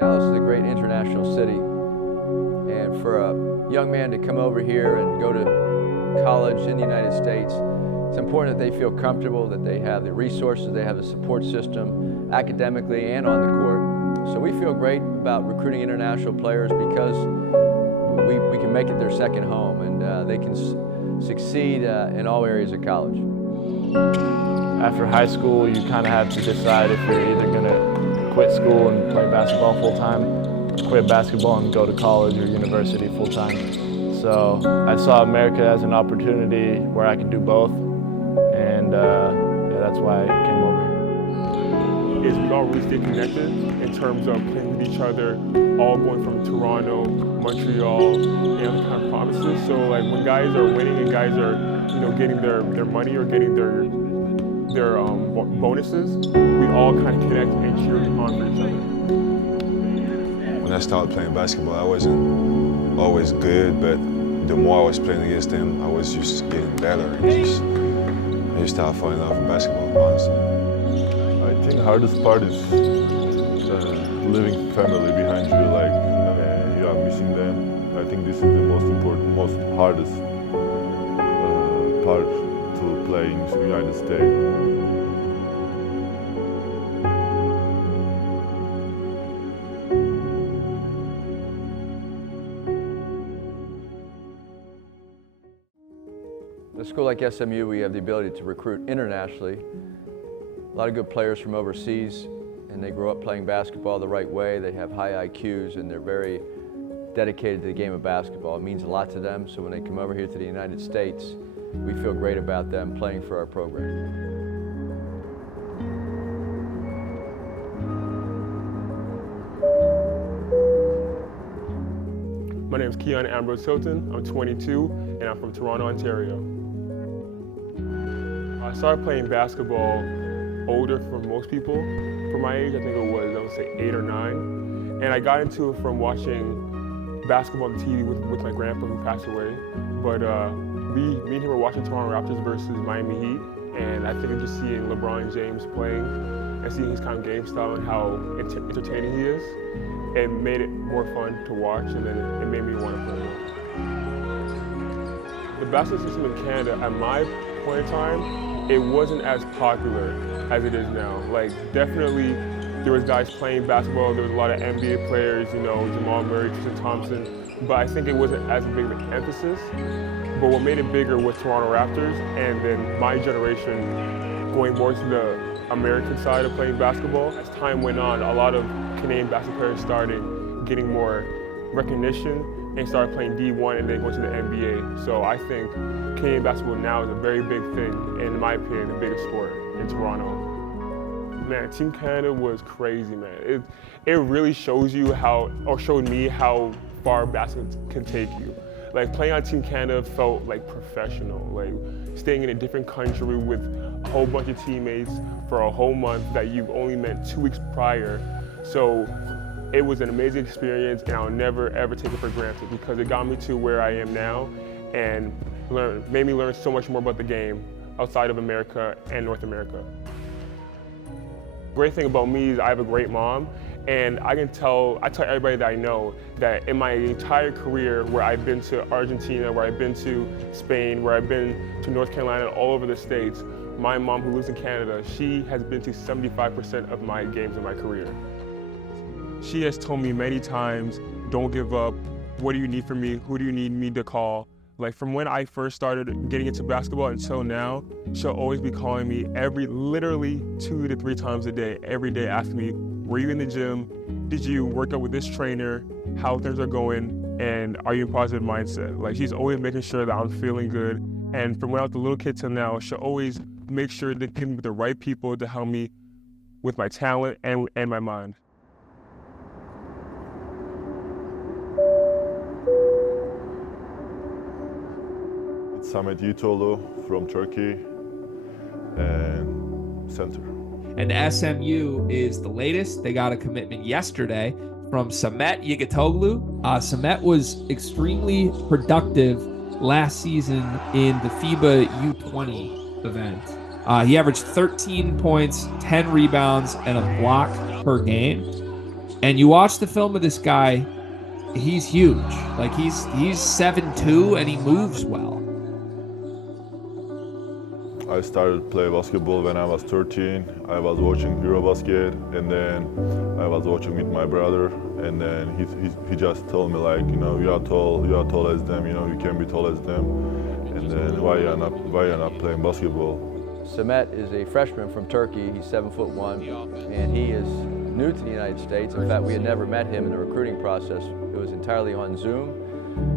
Dallas is a great international city, and for a young man to come over here and go to college in the United States, it's important that they feel comfortable, that they have the resources, they have the support system academically and on the court. So we feel great about recruiting international players because we can make it their second home, and they can succeed in all areas of college. After high school, you kind of have to decide if you're either going to quit school and play basketball full-time, quit basketball and go to college or university full-time. So I saw America as an opportunity where I could do both, and yeah, that's why I came over here. We all really stay connected in terms of playing with each other, all going from Toronto, Montreal, and other kind of provinces. So like when guys are winning and guys are, getting their money or getting their bonuses, we all kind of connect and cheer on for each other. When I started playing basketball, I wasn't always good, but the more I was playing against them, I was just getting better. I just started falling in love with basketball, honestly. I think the hardest part is leaving family behind you, like you are missing them. I think this is the most important, most hardest part to play in the United States. At a school like SMU, we have the ability to recruit internationally. A lot of good players from overseas, and they grow up playing basketball the right way. They have high IQs, and they're very dedicated to the game of basketball. It means a lot to them, so when they come over here to the United States, we feel great about them playing for our program. My name is 𝗕𝗲𝗵𝗶. I'm 22, and I'm from Toronto, Ontario. I started playing basketball older for most people. For my age, I think it was, I would say 8 or 9. And I got into it from watching basketball on TV with my grandpa who passed away. But me and him were watching Toronto Raptors versus Miami Heat. And I think just seeing LeBron James playing and seeing his kind of game style and how entertaining he is, it made it more fun to watch, and then it made me want to play more. The basketball system in Canada, at my point in time, it wasn't as popular as it is now. Like, definitely, there was guys playing basketball, there was a lot of NBA players, Jamal Murray, Tristan Thompson, but I think it wasn't as big of an emphasis. But what made it bigger was Toronto Raptors, and then my generation going more to the American side of playing basketball. As time went on, a lot of Canadian basketball players started getting more recognition and started playing D1 and then going to the NBA. So I think Canadian basketball now is a very big thing, and in my opinion, the biggest sport in Toronto. Man, Team Canada was crazy, man. It really shows you showed me how far basketball can take you. Like, playing on Team Canada felt like professional. Like, staying in a different country with a whole bunch of teammates for a whole month that you've only met 2 weeks prior. So it was an amazing experience, and I'll never ever take it for granted because it got me to where I am now and made me learn so much more about the game outside of America and North America. Great thing about me is I have a great mom, and I tell everybody that I know that in my entire career, where I've been to Argentina, where I've been to Spain, where I've been to North Carolina, all over the States, my mom, who lives in Canada, she has been to 75% of my games in my career. She has told me many times, don't give up. What do you need from me? Who do you need me to call? Like, from when I first started getting into basketball until now, she'll always be calling me literally 2 to 3 times a day, every day, asking me, were you in the gym? Did you work out with this trainer? How things are going? And are you in positive mindset? Like, she's always making sure that I'm feeling good. And from when I was a little kid till now, she'll always make sure to give me the right people to help me with my talent and my mind. Samet Yiğitoğlu from Turkey and center. And SMU is the latest. They got a commitment yesterday from 𝗕𝗵𝗶 𝗕𝗲𝗵𝗶. 𝗕𝗵𝗶 was extremely productive last season in the FIBA U20 event. He averaged 13 points, 10 rebounds, and a block per game. And you watch the film of this guy, he's huge. Like he's 7'2" and he moves well. I started play basketball when I was 13. I was watching 𝗕𝗲𝗵𝗶, and then I was watching with my brother, and then he just told me like, you know, you are tall as them, you know, you can be tall as them, and then why you're not playing basketball? 𝗕𝗵𝗶 is a freshman from Turkey. He's 7'1", and he is new to the United States. In fact, we had never met him in the recruiting process. It was entirely on Zoom.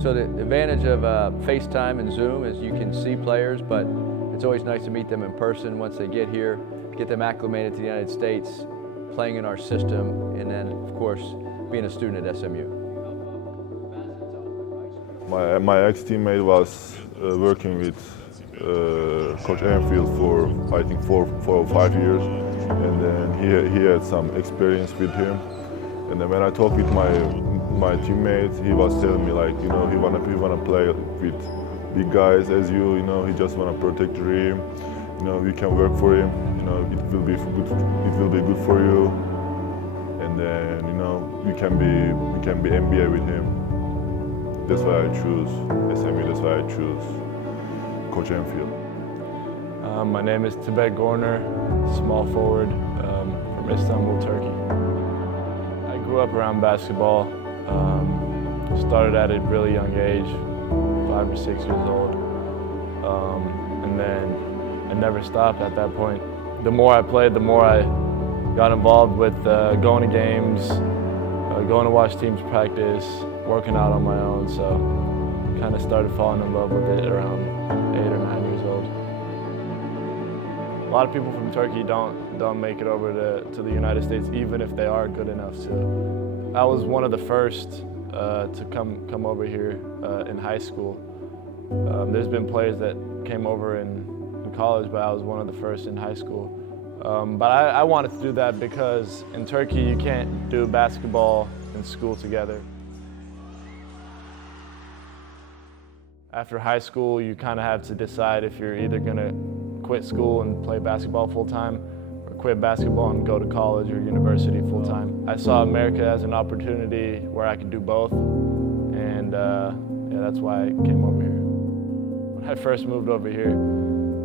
So the advantage of FaceTime and Zoom is you can see players, but it's always nice to meet them in person once they get here, get them acclimated to the United States, playing in our system, and then, of course, being a student at SMU. My ex-teammate was working with Coach 𝗕𝗲𝗵𝗱 for, I think, 4 or 5 years, and then he had some experience with him. And then when I talked with my teammates, he was telling me like, you know, he wanna play with big guys as you know, he just wanna protect the rim. You know, you can work for him. You know, it will be good for you. And then, you know, you can be NBA with him. That's why I choose SMU. That's why I choose Coach 𝗕𝗲𝗵𝗱. My name is 𝗕𝗲𝗵𝗶, small forward from Istanbul, Turkey. I grew up around basketball. Started at a really young age, 5 or 6 years old, and then I never stopped at that point. The more I played, the more I got involved with going to games, going to watch teams practice, working out on my own, so kind of started falling in love with it around 8 or 9 years old. A lot of people from Turkey don't make it over to the United States, even if they are good enough to. I was one of the first to come over here in high school. There's been players that came over in college, but I was one of the first in high school. But I wanted to do that because in Turkey you can't do basketball and school together. After high school, you kind of have to decide if you're either going to quit school and play basketball full-time, or quit basketball and go to college or university full-time. I saw America as an opportunity where I could do both, and yeah, that's why I came over here. When I first moved over here,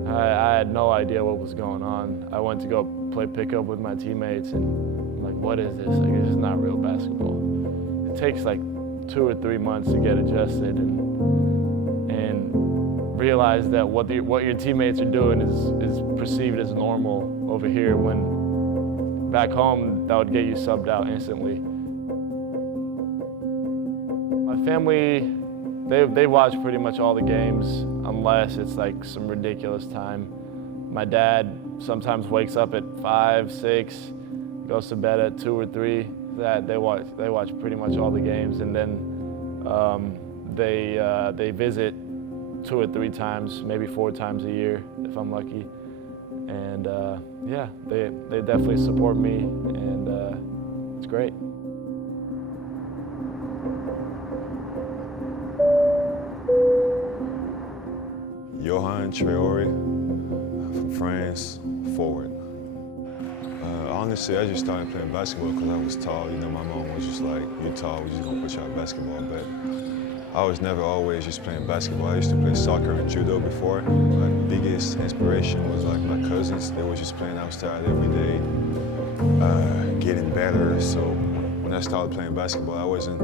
I had no idea what was going on. I went to go play pickup with my teammates, and I'm like, what is this? Like, this is not real basketball. It takes like 2 or 3 months to get adjusted and realize that what your teammates are doing is perceived as normal over here, when back home that would get you subbed out instantly. My family, they watch pretty much all the games unless it's like some ridiculous time. My dad sometimes wakes up at 5, 6, goes to bed at 2 or 3. They watch pretty much all the games, and then they visit 2 or 3 times, maybe 4 times a year if I'm lucky. And yeah, they definitely support me, and it's great. 𝗕𝗲𝗵𝗶 from France, forward. Honestly, I just started playing basketball because I was tall. You know, my mom was just like, "You're tall, we're just gonna put you out basketball." But I was never always just playing basketball. I used to play soccer and judo before. My biggest inspiration was like my cousins. They were just playing outside every day, getting better. So when I started playing basketball, I wasn't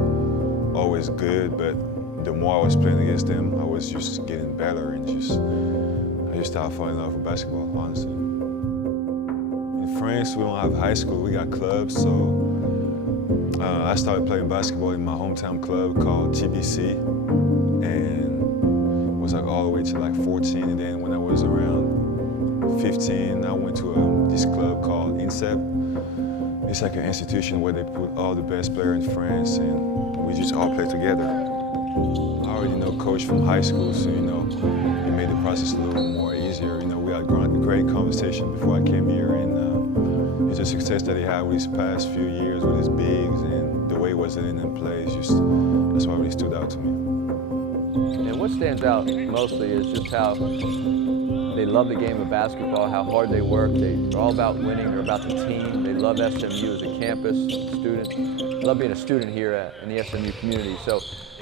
always good, but the more I was playing against them, I was just getting better, and I just started falling in love with basketball, honestly. In France, we don't have high school, we got clubs, so I started playing basketball in my hometown club called TBC, and was like all the way to like 14, and then when I was around 15, I went to this club called 𝗕𝗲𝗵𝗶. It's like an institution where they put all the best players in France, and we just all play together. I already know Coach from high school, so you know, it made the process a little more easier. You know, we had great conversation before I came here, and it's the success that he had with his past few years with his bigs, and the way he was letting them play, that's what really stood out to me. And what stands out mostly is just how They love the game of basketball, how hard they work. They're all about winning. They're about the team. They love SMU as a campus, students. Love being a student here in the SMU community. So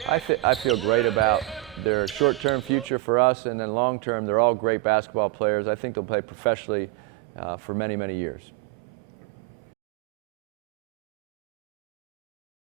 I feel great about their short-term future for us, and then long-term, they're all great basketball players. I think they'll play professionally for many, many years.